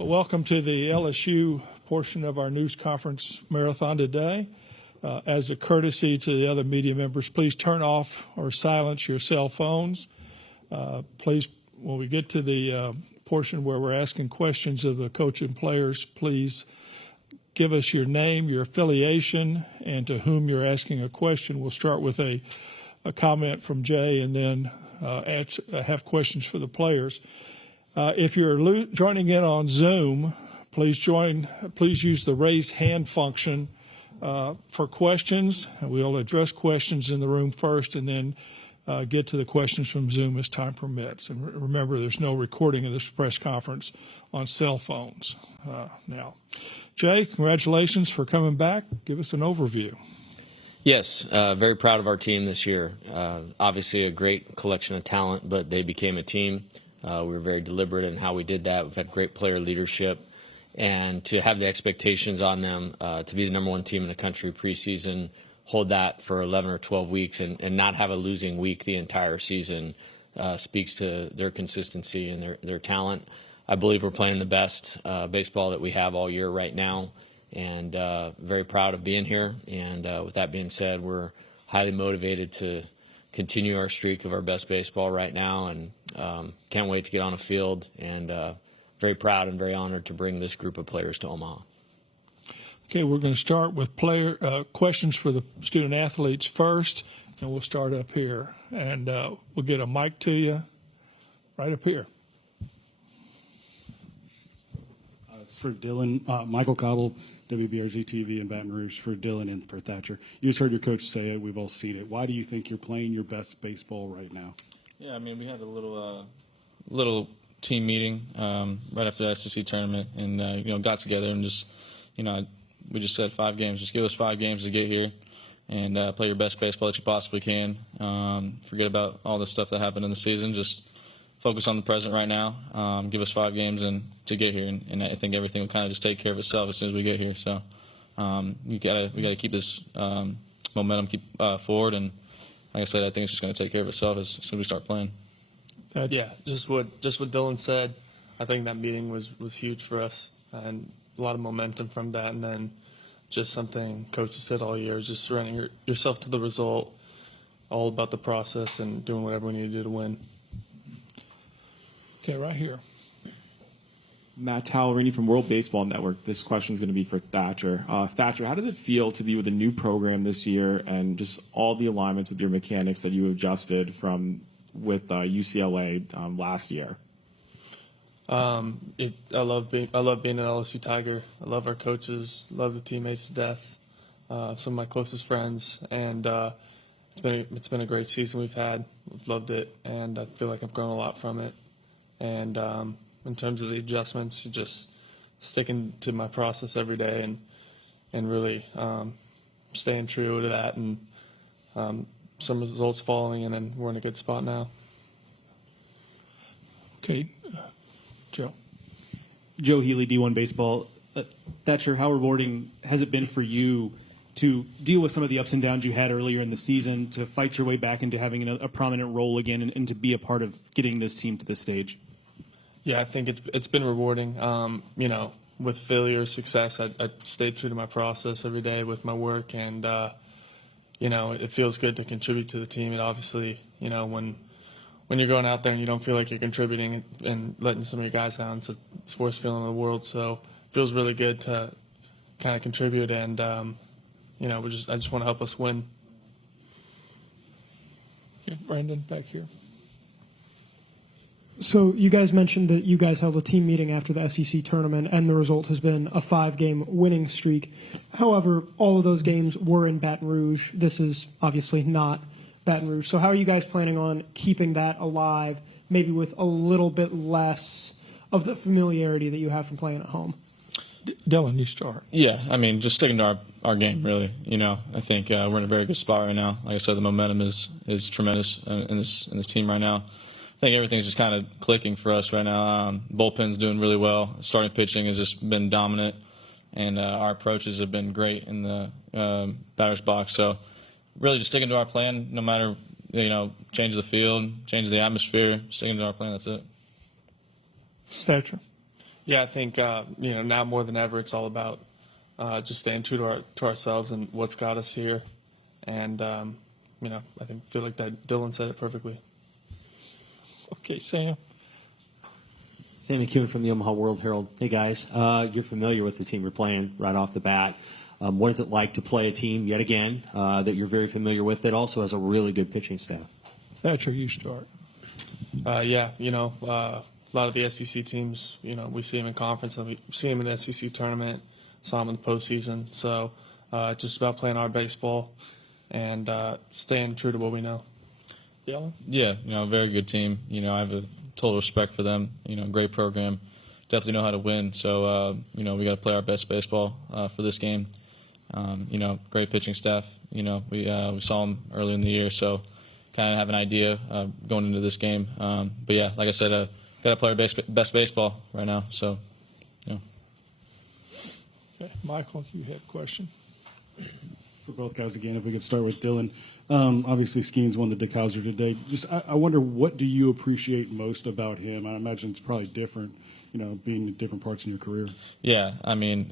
Welcome to the LSU portion of our news conference marathon today. As a courtesy to the other media members, please turn off or silence your cell phones. Please, when we get to the portion where we're asking questions of the coach and players, please give us your name, your affiliation, and to whom you're asking a question. We'll start with a comment from Jay and then have questions for the players. If you're joining in on Zoom, please use the raise hand function for questions. We'll address questions in the room first and then get to the questions from Zoom as time permits. And remember, there's no recording of this press conference on cell phones. Now, Jay, congratulations for coming back. Give us an overview. Yes, very proud of our team this year. Obviously a great collection of talent, but they became a team. We were very deliberate in how we did that. We've had great player leadership. And to have the expectations on them to be the #1 team in the country preseason, hold that for 11 or 12 weeks and not have a losing week the entire season speaks to their consistency and their talent. I believe we're playing the best baseball that we have all year right now, and very proud of being here. And with that being said, we're highly motivated to continue our streak of our best baseball right now, and can't wait to get on a field, and very proud and very honored to bring this group of players to Omaha. Okay, we're going to start with questions for the student athletes first, and we'll start up here. And we'll get a mic to you right up here. It's for Dylan. Michael Cobble, WBRZ TV in Baton Rouge, for Dylan and for Thatcher. You just heard your coach say it. We've all seen it. Why do you think you're playing your best baseball right now? Yeah, I mean, we had a little team meeting right after the SEC tournament, and got together and just, we just said 5 games. Just give us 5 games to get here and play your best baseball that you possibly can. Forget about all the stuff that happened in the season. Just focus on the present right now. Give us 5 games to get here, and I think everything will kind of just take care of itself as soon as we get here. So we gotta keep this momentum forward, and like I said, I think it's just going to take care of itself as soon as we start playing. Yeah, just what Dylan said. I think that meeting was huge for us, and a lot of momentum from that. And then just something Coach has said all year is just surrendering yourself to the result, all about the process and doing whatever we need to do to win. Okay, right here. Matt Tallerini from World Baseball Network. This question is going to be for Thatcher. Thatcher, how does it feel to be with a new program this year and just all the alignments with your mechanics that you adjusted with UCLA last year? I love being an LSU Tiger. I love our coaches, love the teammates to death. Some of my closest friends, and it's been a great season we've had. We've loved it, and I feel like I've grown a lot from it. And in terms of the adjustments, just sticking to my process every day and really staying true to that, and some results following, and then we're in a good spot now. Okay, Joe. Joe Healy, D1 Baseball. Thatcher, how rewarding has it been for you to deal with some of the ups and downs you had earlier in the season, to fight your way back into having a prominent role again, and to be a part of getting this team to this stage? Yeah, I think it's been rewarding. With failure or success, I stayed true to my process every day with my work, and it feels good to contribute to the team. And obviously, when you're going out there and you don't feel like you're contributing and letting some of your guys down, it's the worst feeling in the world. So it feels really good to kind of contribute, and I just want to help us win. Okay, Brandon, back here. So you guys mentioned that you guys held a team meeting after the SEC tournament, and the result has been a 5-game winning streak. However, all of those games were in Baton Rouge. This is obviously not Baton Rouge. So how are you guys planning on keeping that alive, maybe with a little bit less of the familiarity that you have from playing at home? Dylan, you start. Yeah, I mean, just sticking to our game, really. I think we're in a very good spot right now. Like I said, the momentum is tremendous in this team right now. I think everything's just kind of clicking for us right now. Bullpen's doing really well. Starting pitching has just been dominant, and our approaches have been great in the batter's box. So really just sticking to our plan, no matter, change the field, change the atmosphere, sticking to our plan, that's it. Thatcher. Yeah, I think now more than ever, it's all about just staying true to ourselves and what's got us here. And I feel like that Dylan said it perfectly. Okay, Sam. Sam McEwen from the Omaha World Herald. Hey, guys. You're familiar with the team you're playing right off the bat. What is it like to play a team, yet again, that you're very familiar with that also has a really good pitching staff? Thatcher, you start. A lot of the SEC teams, we see them in conference and we see them in the SEC tournament, saw them in the postseason. So just about playing our baseball and staying true to what we know. Dylan? Yeah, very good team. I have a total respect for them. Great program. Definitely know how to win. So, we got to play our best baseball for this game. Great pitching staff. We saw them early in the year, so kind of have an idea going into this game. But yeah, like I said, got to play our best baseball right now. So, Okay, Michael, you had a question. For both guys again, if we could start with Dylan. Obviously, Skeens won the Dick Hauser today. I wonder, what do you appreciate most about him? I imagine it's probably different, being in different parts in your career. Yeah,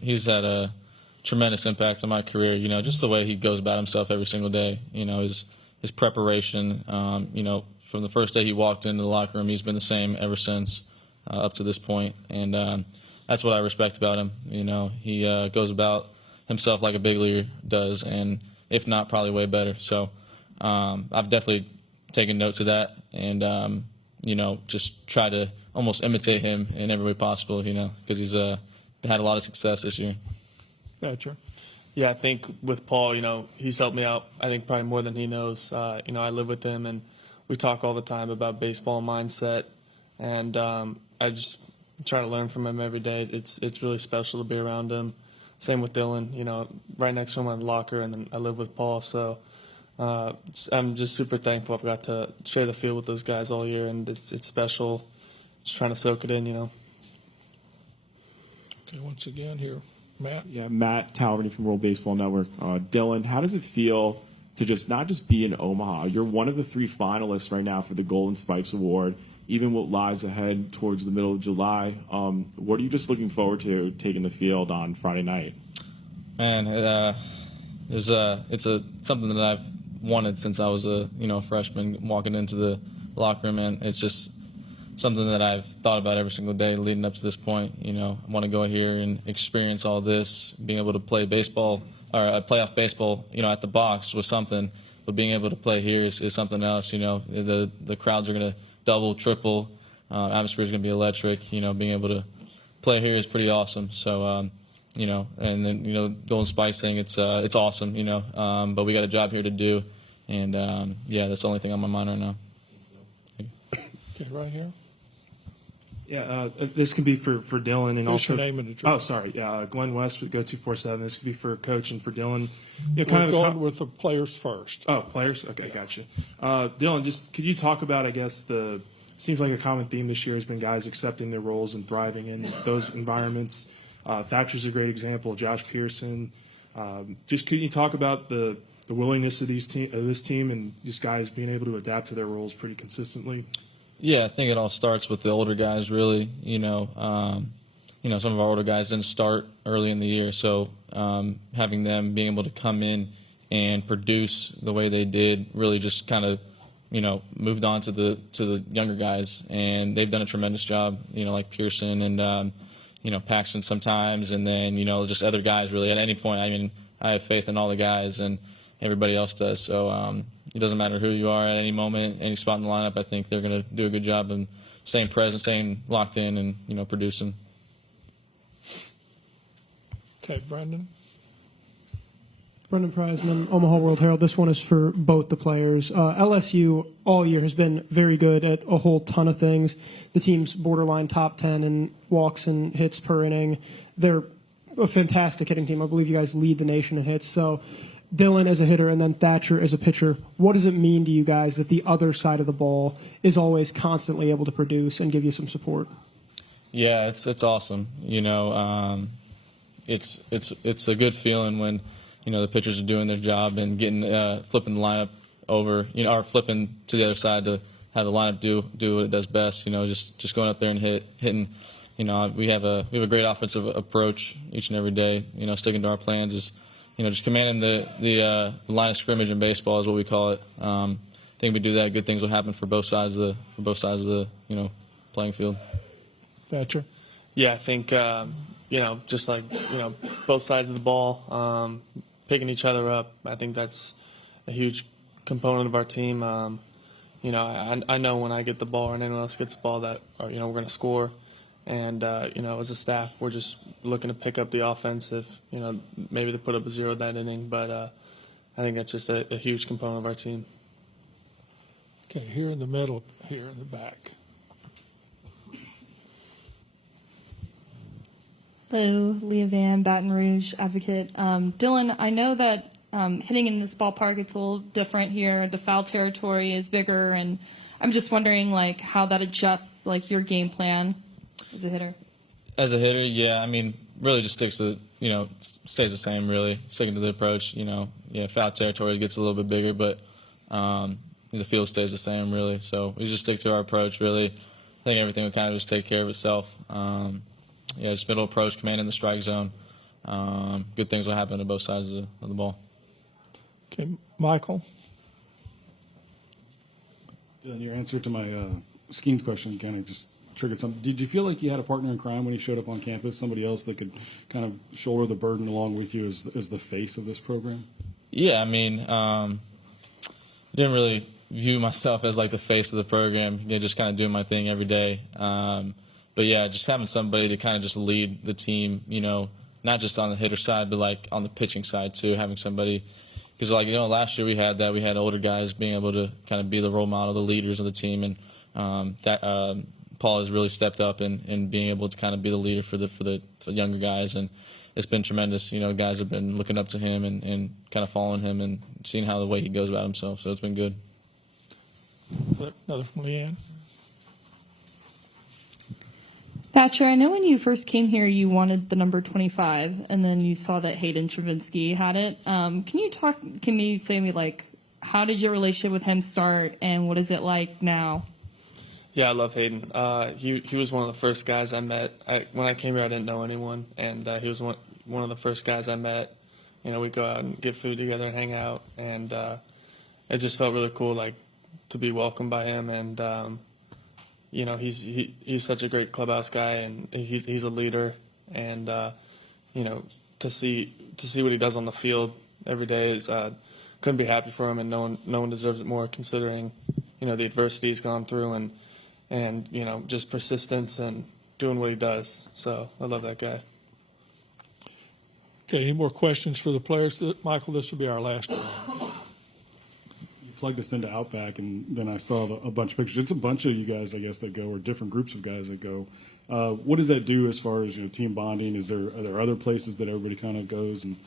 he's had a tremendous impact on my career. Just the way he goes about himself every single day. His preparation. From the first day he walked into the locker room, he's been the same ever since up to this point. And that's what I respect about him. He goes about himself like a big leaguer does, and if not, probably way better. So I've definitely taken note of that, and just try to almost imitate him in every way possible. Because he's had a lot of success this year. Thatcher. Yeah, I think with Paul, he's helped me out, I think probably more than he knows. I live with him, and we talk all the time about baseball mindset, and I just try to learn from him every day. It's really special to be around him. Same with Dylan, right next to him in the locker, and then I live with Paul. So I'm just super thankful I've got to share the field with those guys all year, and it's special. Just trying to soak it in, Okay, once again here, Matt. Yeah, Matt Talverney from World Baseball Network. Dylan, how does it feel to not just be in Omaha? You're one of the 3 finalists right now for the Golden Spikes Award. Even what lies ahead towards the middle of July, what are you just looking forward to taking the field on Friday night? Man, it's something that I've wanted since I was a freshman walking into the locker room, and it's just something that I've thought about every single day leading up to this point. I want to go here and experience all this. Being able to play baseball or playoff baseball, at the box was something, but being able to play here is something else. The crowds are going to double, triple. Atmosphere is going to be electric. Being able to play here is pretty awesome. So, and then Golden Spikes thing, it's awesome. But we got a job here to do, and that's the only thing on my mind right now. Okay, right here. Yeah, this could be for Dylan and What's also. your name and address? Oh, sorry. Glenn West with Go247. This could be for Coach and for Dylan. We're going with the players first. Oh, players. Okay, gotcha. Dylan, just could you talk about? I guess seems like a common theme this year has been guys accepting their roles and thriving in those environments. Thatcher's a great example. Josh Pearson. Just could you talk about the willingness of this team and these guys being able to adapt to their roles pretty consistently? Yeah, I think it all starts with the older guys, really. Some of our older guys didn't start early in the year, so having them being able to come in and produce the way they did really just kind of, moved on to the younger guys, and they've done a tremendous job. Like Pearson and Paxton sometimes, and then just other guys. Really, at any point, I have faith in all the guys, and everybody else does. So. It doesn't matter who you are at any moment, any spot in the lineup. I think they're going to do a good job in staying present, staying locked in, and producing. Okay, Brendan. Brendan Prizeman, Omaha World Herald. This one is for both the players. LSU all year has been very good at a whole ton of things. The team's borderline top 10 in walks and hits per inning. They're a fantastic hitting team. I believe you guys lead the nation in hits. So Dylan as a hitter and then Thatcher as a pitcher, what does it mean to you guys that the other side of the ball is always constantly able to produce and give you some support? Yeah, it's awesome. It's a good feeling when the pitchers are doing their job and getting flipping the lineup over, or flipping to the other side to have the lineup do what it does best. Just going up there and hitting. we have a great offensive approach each and every day. Sticking to our plans is, just commanding the line of scrimmage in baseball is what we call it. I think we do that, good things will happen for both sides of the playing field. Thatcher? Yeah, I think just like both sides of the ball, picking each other up. I think that's a huge component of our team. I know when I get the ball or anyone else gets the ball that we're going to score. And, as a staff, we're just looking to pick up the offense if, maybe to put up a 0 that inning. But I think that's just a huge component of our team. Okay, here in the middle, here in the back. Hello, Leah Van, Baton Rouge Advocate. Dylan, I know that hitting in this ballpark, it's a little different here. The foul territory is bigger, and I'm just wondering, how that adjusts, your game plan as a hitter. As a hitter, yeah, really just sticks to, stays the same, really, sticking to the approach. Foul territory gets a little bit bigger, but the field stays the same, really. So we just stick to our approach, really. I think everything will kind of just take care of itself. Just middle approach, commanding the strike zone. Good things will happen to both sides of the ball. Okay, Michael? Dylan, your answer to my Skeens question kind of just triggered something. Did you feel like you had a partner in crime when you showed up on campus, somebody else that could kind of shoulder the burden along with you as the face of this program? Yeah, I didn't really view myself as the face of the program. Just kind of doing my thing every day. But yeah, just having somebody to kind of just lead the team, not just on the hitter side, but on the pitching side too, having somebody, because last year we had older guys being able to kind of be the role model, the leaders of the team, and that Paul has really stepped up in being able to kind of be the leader for the younger guys, and it's been tremendous. Guys have been looking up to him and kind of following him and seeing how the way he goes about himself, so it's been good. Another from Leanne. Thatcher, I know when you first came here, you wanted the number 25, and then you saw that Hayden Travinsky had it. Can you say to me, how did your relationship with him start, and what is it like now? Yeah, I love Hayden. He was one of the first guys I met. When I came here, I didn't know anyone, and he was one of the first guys I met. We'd go out and get food together and hang out, and it just felt really cool, to be welcomed by him. And he's such a great clubhouse guy, and he's a leader. And to see what he does on the field every day is couldn't be happy for him, and no one deserves it more, considering the adversity he's gone through and just persistence and doing what he does. So I love that guy. Okay, any more questions for the players? Michael, this will be our last one. You plugged us into Outback, and then I saw a bunch of pictures. It's a bunch of you guys, I guess, that go, or different groups of guys that go. What does that do as far as team bonding? Are there other places that everybody kind of goes and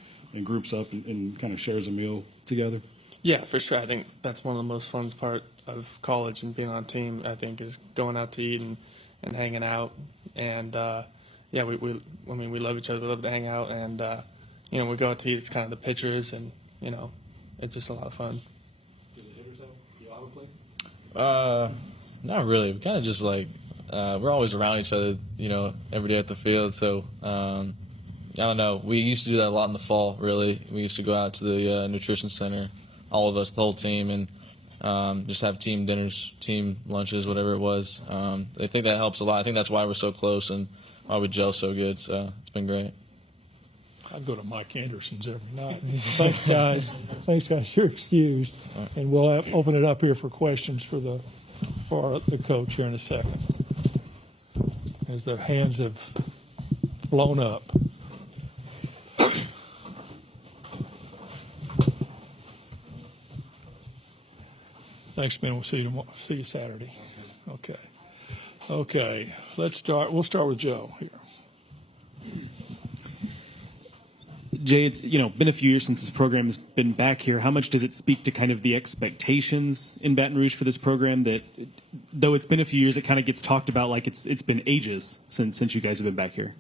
groups up and kind of shares a meal together? Yeah, for sure. I think that's one of the most fun part of college and being on a team, I think, is going out to eat and hanging out. And, we love each other. We love to hang out. And, we go out to eat. It's kind of the pitchers, and, it's just a lot of fun. Do the hitters have a place? Not really. We kind of just we're always around each other, every day at the field. So, I don't know. We used to do that a lot in the fall, really. We used to go out to the nutrition center, all of us, the whole team, and just have team dinners, team lunches, whatever it was. I think that helps a lot. I think that's why we're so close and why we gel so good. So it's been great. I go to Mike Anderson's every night. Thanks, guys. Thanks, guys. You're excused. Right. And we'll open it up here for questions for the coach here in a second, as their hands have blown up. Thanks, man. We'll see you tomorrow. See you Saturday. Okay. Let's start. We'll start with Joe here. Jay, it's been a few years since this program has been back here. How much does it speak to kind of the expectations in Baton Rouge for this program that, though it's been a few years, it kind of gets talked about like it's been ages since you guys have been back here?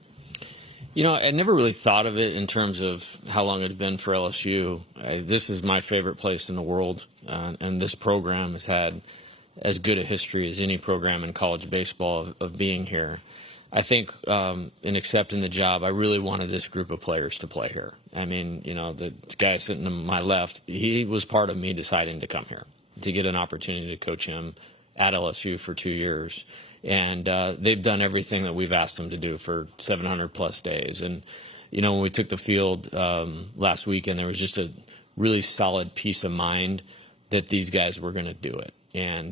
I never really thought of it in terms of how long it had been for LSU. This is my favorite place in the world, and this program has had as good a history as any program in college baseball of being here. I think in accepting the job, I really wanted this group of players to play here. I mean, the guy sitting to my left, he was part of me deciding to come here, to get an opportunity to coach him at LSU for 2 years. And they've done everything that we've asked them to do for 700-plus days. And, when we took the field last weekend, there was just a really solid peace of mind that these guys were going to do it. And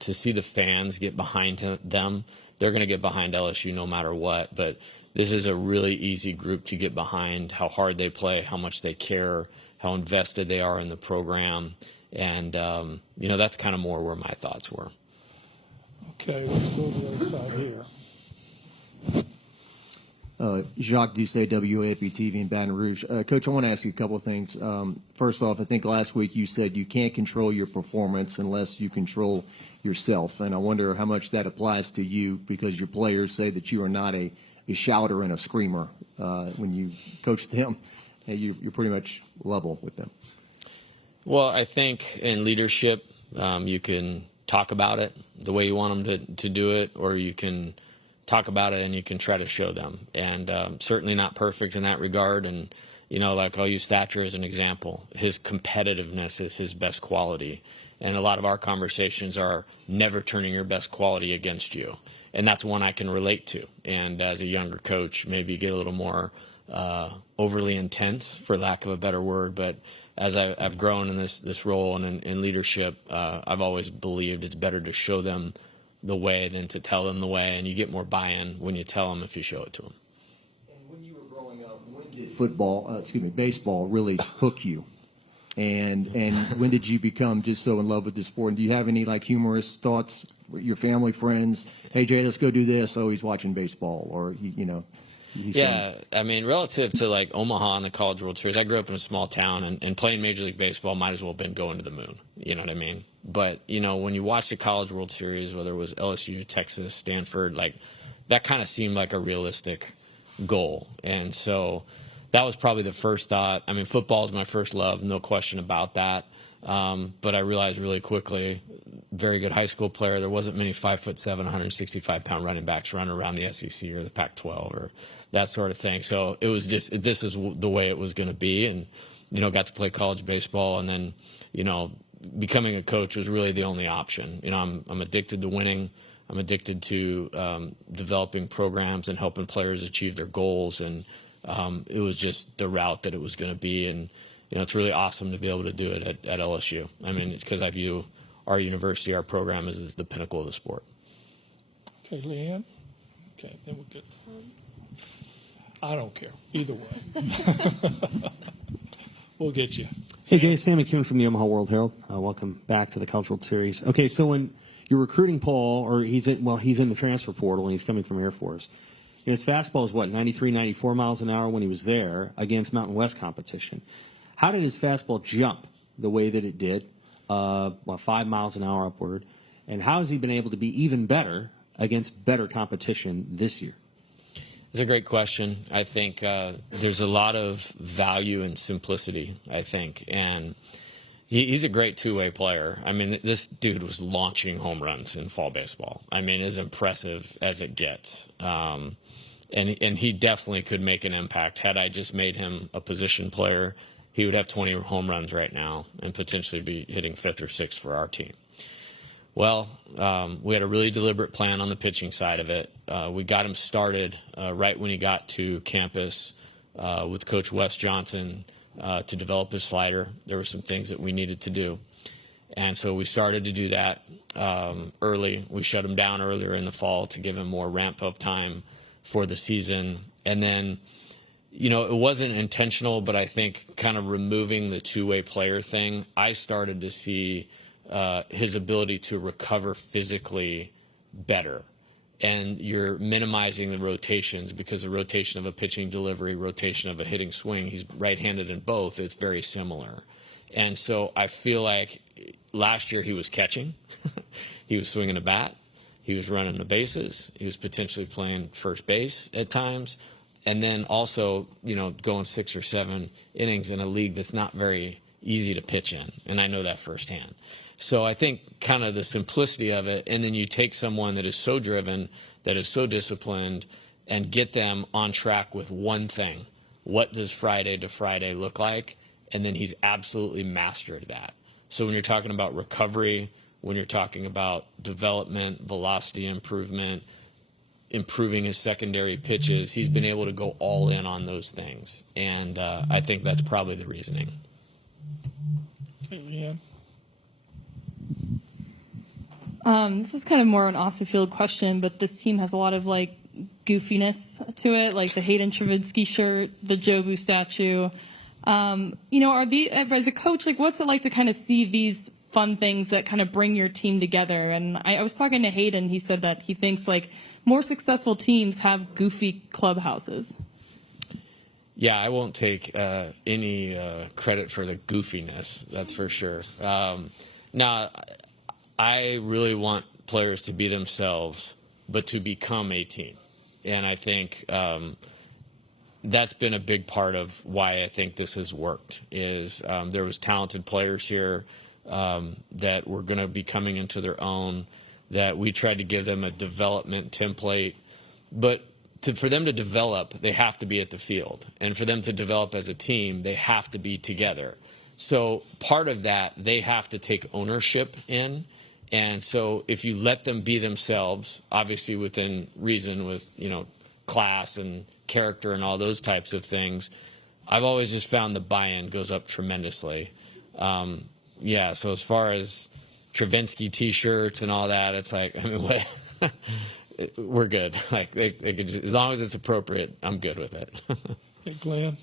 to see the fans get behind them, they're going to get behind LSU no matter what. But this is a really easy group to get behind, how hard they play, how much they care, how invested they are in the program. And, that's kind of more where my thoughts were. Okay, let's go to the other side here. Jacques Doucet, WAP-TV in Baton Rouge. Coach, I want to ask you a couple of things. First off, I think last week you said you can't control your performance unless you control yourself. And I wonder how much that applies to you, because your players say that you are not a shouter and a screamer when you coach them. You're pretty much level with them. Well, I think in leadership, you can talk about it the way you want them to do it, or you can talk about it and you can try to show them. And certainly not perfect in that regard. And, like I'll use Thatcher as an example. His competitiveness is his best quality. And a lot of our conversations are never turning your best quality against you. And that's one I can relate to. And as a younger coach, maybe get a little more overly intense, for lack of a better word. But as I've grown in this role and in leadership, I've always believed it's better to show them the way than to tell them the way, and you get more buy-in when you tell them if you show it to them. And when you were growing up, when did baseball really hook you? And when did you become just so in love with the sport? And do you have any humorous thoughts with your family, friends? Hey Jay, let's go do this. Oh, he's watching baseball, or Yeah, I mean, relative to Omaha and the College World Series, I grew up in a small town, and playing Major League Baseball might as well have been going to the moon. You know what I mean? But, when you watch the College World Series, whether it was LSU, Texas, Stanford, that kind of seemed like a realistic goal. And so that was probably the first thought. I mean, football is my first love, no question about that. But I realized really quickly, very good high school player, there wasn't many 5'7", 165-pound running backs running around the SEC or the Pac-12 or that sort of thing. So it was just, this is the way it was going to be. And, got to play college baseball. And then, becoming a coach was really the only option. I'm addicted to winning. I'm addicted to developing programs and helping players achieve their goals. And it was just the route that it was going to be. And, it's really awesome to be able to do it at LSU. I mean, because I view our university, our program as the pinnacle of the sport. Okay, Leanne. Okay, then we'll get. I don't care. Either way. We'll get you. Hey, Jay, Sam McCune from the Omaha World Herald. Welcome back to the College World Series. Okay, so when you're recruiting Paul, or he's in the transfer portal and he's coming from Air Force, his fastball is 93, 94 miles an hour when he was there against Mountain West competition. How did his fastball jump the way that it did, 5 miles an hour upward? And how has he been able to be even better against better competition this year? It's a great question. I think there's a lot of value in simplicity, I think. And he's a great two-way player. I mean, this dude was launching home runs in fall baseball. I mean, as impressive as it gets. And he definitely could make an impact. Had I just made him a position player, he would have 20 home runs right now and potentially be hitting 5th or 6th for our team. Well, we had a really deliberate plan on the pitching side of it. We got him started right when he got to campus with Coach Wes Johnson to develop his slider. There were some things that we needed to do. And so we started to do that early. We shut him down earlier in the fall to give him more ramp-up time for the season. And then, it wasn't intentional, but I think kind of removing the two-way player thing, I started to see his ability to recover physically better. And you're minimizing the rotations because the rotation of a pitching delivery, rotation of a hitting swing, he's right-handed in both, it's very similar. And so I feel like last year he was catching, he was swinging a bat, he was running the bases, he was potentially playing first base at times, and then also, going 6 or 7 innings in a league that's not very easy to pitch in, and I know that firsthand. So I think kind of the simplicity of it, and then you take someone that is so driven, that is so disciplined, and get them on track with one thing. What does Friday to Friday look like? And then he's absolutely mastered that. So when you're talking about recovery, when you're talking about development, velocity improvement, improving his secondary pitches, he's been able to go all in on those things. And I think that's probably the reasoning. Yeah. This is kind of more an off the field question, but this team has a lot of like goofiness to it, like the Hayden Travinsky shirt, the Jobu statue. Are as a coach, like what's it like to kind of see these fun things that kind of bring your team together? And I was talking to Hayden, he said that he thinks like more successful teams have goofy clubhouses. Yeah, I won't take any credit for the goofiness, that's for sure. Now, I really want players to be themselves, but to become a team. And I think that's been a big part of why I think this has worked, is there was talented players here that were going to be coming into their own, that we tried to give them a development template. But for them to develop, they have to be at the field. And for them to develop as a team, they have to be together. So part of that, they have to take ownership in. And so if you let them be themselves, obviously within reason, with, class and character and all those types of things, I've always just found the buy-in goes up tremendously. So as far as Travinsky T-shirts and all that, it's like, we're good. Like they could just, as long as it's appropriate, I'm good with it. Hey, Glenn.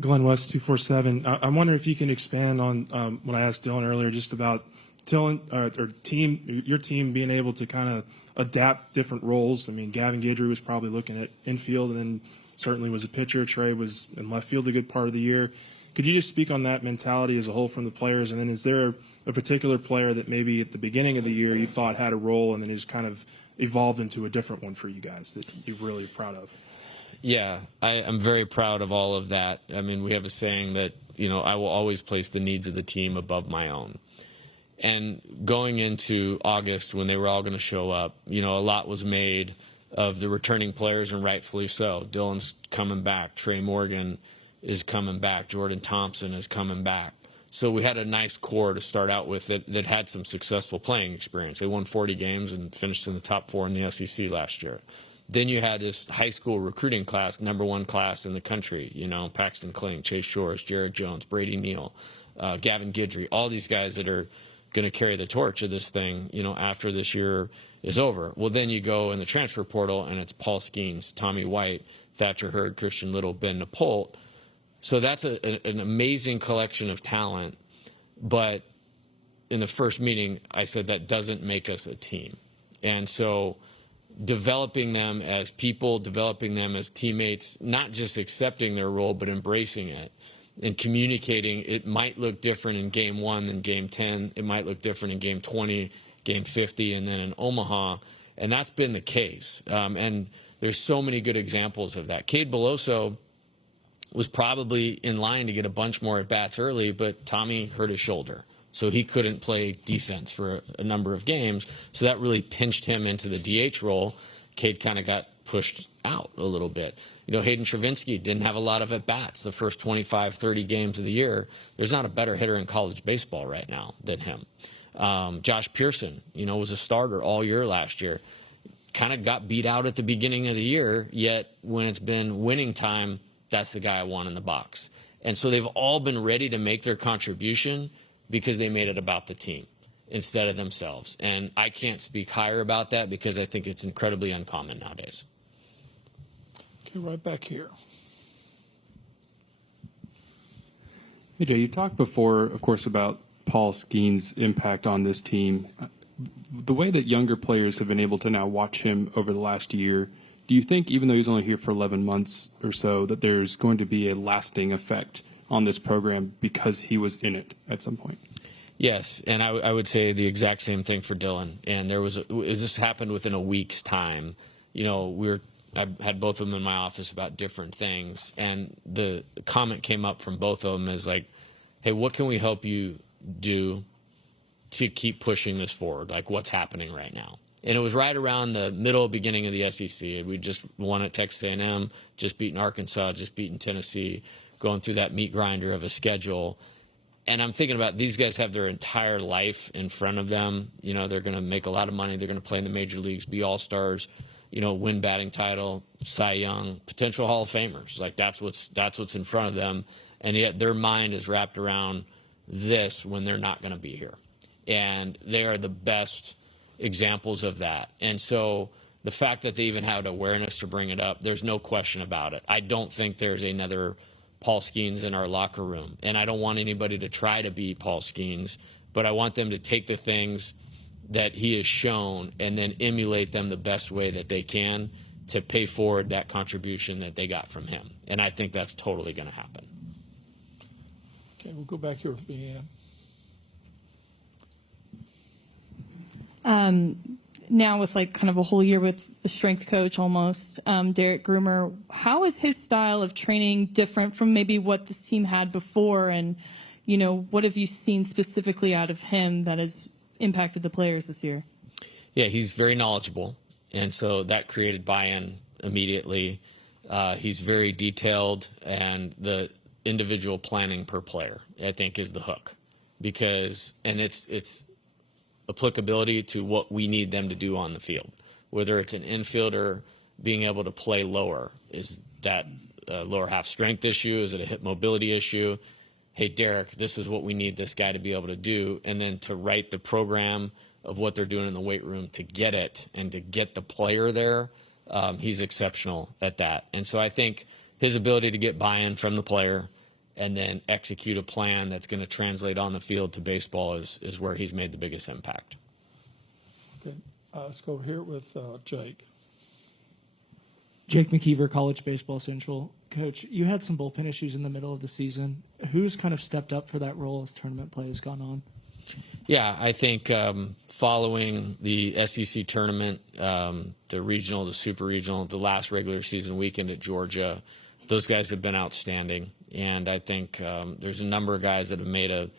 Glenn West, 247. I'm wondering if you can expand on what I asked Dylan earlier, just about your team being able to kind of adapt different roles. I mean, Gavin Guidry was probably looking at infield, and then certainly was a pitcher. Trey was in left field a good part of the year. Could you just speak on that mentality as a whole from the players? And then is there a particular player that maybe at the beginning of the year you thought had a role and then has kind of evolved into a different one for you guys that you're really proud of? Yeah, I'm very proud of all of that. I mean, we have a saying that, I will always place the needs of the team above my own. And going into August, when they were all going to show up, a lot was made of the returning players, and rightfully so. Dylan's coming back. Trey Morgan is coming back. Jordan Thompson is coming back. So we had a nice core to start out with that had some successful playing experience. They won 40 games and finished in the top 4 in the SEC last year. Then you had this high school recruiting class, #1 class in the country, Paxton Kling, Chase Shores, Jared Jones, Brady Neal, Gavin Guidry, all these guys that are going to carry the torch of this thing, after this year is over. Well, then you go in the transfer portal, and it's Paul Skeens, Tommy White, Thatcher Hurd, Christian Little, Ben Napolt. So that's an amazing collection of talent. But in the first meeting, I said that doesn't make us a team. And so developing them as people, developing them as teammates, not just accepting their role, but embracing it and communicating. It might look different in game 1 than game 10. It might look different in game 20, game 50, and then in Omaha. And that's been the case. And there's so many good examples of that. Cade Beloso was probably in line to get a bunch more at-bats early, but Tommy hurt his shoulder. So he couldn't play defense for a number of games. So that really pinched him into the DH role. Cade kind of got pushed out a little bit. Hayden Travinsky didn't have a lot of at-bats the first 25, 30 games of the year. There's not a better hitter in college baseball right now than him. Josh Pearson, was a starter all year last year. Kind of got beat out at the beginning of the year, yet when it's been winning time, that's the guy I want in the box. And so they've all been ready to make their contribution because they made it about the team instead of themselves. And I can't speak higher about that because I think it's incredibly uncommon nowadays. Okay, right back here. Hey, Jay, you talked before, of course, about Paul Skeens' impact on this team. The way that younger players have been able to now watch him over the last year, do you think, even though he's only here for 11 months or so, that there's going to be a lasting effect on this program because he was in it at some point? Yes, and I would say the exact same thing for Dylan. And this happened within a week's time. I had both of them in my office about different things, and the comment came up from both of them is like, hey, what can we help you do to keep pushing this forward, like what's happening right now. And it was right around the beginning of the SEC. We just won at Texas A&M, just beaten Arkansas, just beaten Tennessee, going through that meat grinder of a schedule. And I'm thinking about these guys have their entire life in front of them. You know, they're going to make a lot of money. They're going to play in the major leagues, be all-stars, you know, win batting title, Cy Young, potential Hall of Famers. Like that's what's in front of them. And yet their mind is wrapped around this when they're not going to be here. And they are the best examples of that. And so the fact that they even had awareness to bring it up, there's no question about it. I don't think there's another Paul Skeens in our locker room. And I don't want anybody to try to be Paul Skeens, but I want them to take the things that he has shown and then emulate them the best way that they can to pay forward that contribution that they got from him. And I think that's totally going to happen. Okay, we'll go back here with Leanne. Now with like kind of a whole year with the strength coach almost, Derek Groomer, how is his style of training different from maybe what this team had before? And, you know, what have you seen specifically out of him that has impacted the players this year? Yeah, he's very knowledgeable. And so that created buy-in immediately. He's very detailed, and the individual planning per player, I think, is the hook. Because, and it's applicability to what we need them to do on the field. Whether it's an infielder being able to play lower, is that a lower half strength issue? Is it a hip mobility issue? Hey, Derek, this is what we need this guy to be able to do. And then to write the program of what they're doing in the weight room to get it and to get the player there, he's exceptional at that. And so I think his ability to get buy-in from the player and then execute a plan that's going to translate on the field to baseball is where he's made the biggest impact. Okay, let's go here with Jake. Jake McKeever, College Baseball Central. Coach, you had some bullpen issues in the middle of the season. Who's kind of stepped up for that role as tournament play has gone on? Yeah, I think following the SEC tournament, the regional, the super regional, the last regular season weekend at Georgia, those guys have been outstanding. And I think there's a number of guys that have made a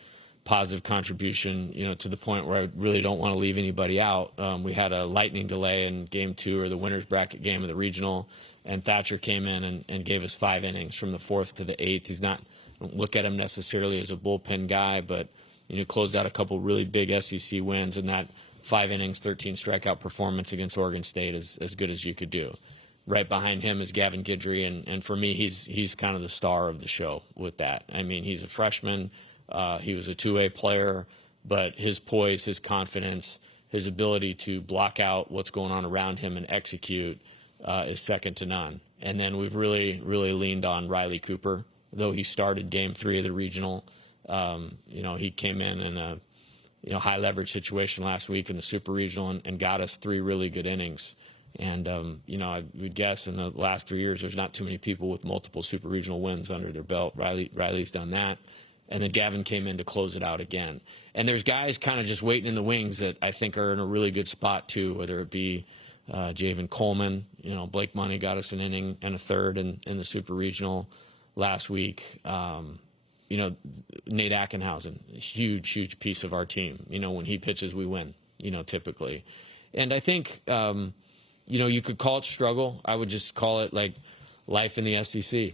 positive contribution, you know, to the point where I really don't want to leave anybody out. We had a lightning delay in game 2 or the winner's bracket game of the regional, and Thatcher came in and gave us 5 innings from the 4th to the 8th. He's not, I don't look at him necessarily as a bullpen guy, but, you know, closed out a couple really big SEC wins, and that 5 innings, 13 strikeout performance against Oregon State is as good as you could do. Right behind him is Gavin Guidry, and for me, he's kind of the star of the show with that. I mean, he's a freshman. He was a two-way player, but his poise, his confidence, his ability to block out what's going on around him and execute is second to none. And then we've really, really leaned on Riley Cooper, though he started game 3 of the regional. You know, he came in a high leverage situation last week in the super regional and got us 3 really good innings. And, you know, I would guess in the last 3 years, there's not too many people with multiple super regional wins under their belt. Riley's done that. And then Gavin came in to close it out again. And there's guys kind of just waiting in the wings that I think are in a really good spot, too, whether it be Javen Coleman. You know, Blake Money got us an inning and a third in the super regional last week. You know, Nate Ackenhausen, a huge, huge piece of our team. You know, when he pitches, we win, you know, typically. And I think you know, you could call it struggle. I would just call it like life in the SEC.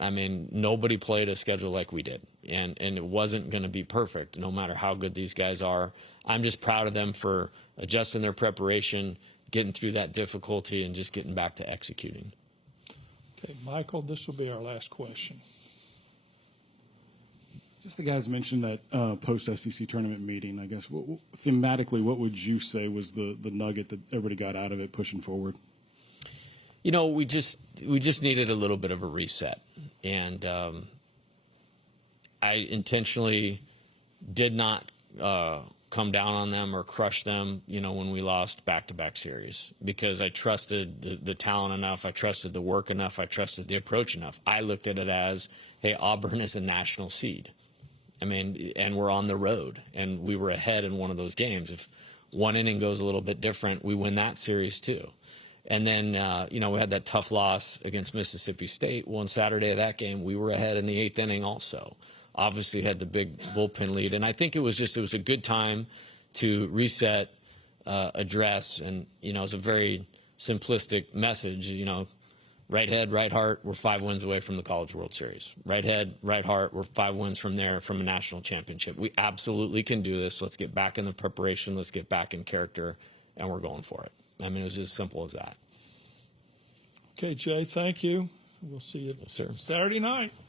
I mean, nobody played a schedule like we did, and it wasn't going to be perfect no matter how good these guys are. I'm just proud of them for adjusting their preparation, getting through that difficulty, and just getting back to executing. Okay, Michael, this will be our last question. Just the guys mentioned that post-SEC tournament meeting, I guess. Thematically, what would you say was the nugget that everybody got out of it pushing forward? You know, we just needed a little bit of a reset. And I intentionally did not come down on them or crush them, you know, when we lost back-to-back series, because I trusted the talent enough, I trusted the work enough, I trusted the approach enough. I looked at it as, hey, Auburn is a national seed. I mean, and we're on the road, and we were ahead in one of those games. If one inning goes a little bit different, we win that series too. And then, you know, we had that tough loss against Mississippi State. One Saturday of that game, we were ahead in the 8th inning also. Obviously had the big bullpen lead. And I think it was a good time to reset, address, and it's a very simplistic message. Right head, right heart, we're 5 wins away from the College World Series. Right head, right heart, we're 5 wins from there, from a national championship. We absolutely can do this. Let's get back in the preparation. Let's get back in character, and we're going for it. I mean, it was as simple as that. Okay, Jay, thank you. We'll see you Yes, sir. Saturday night.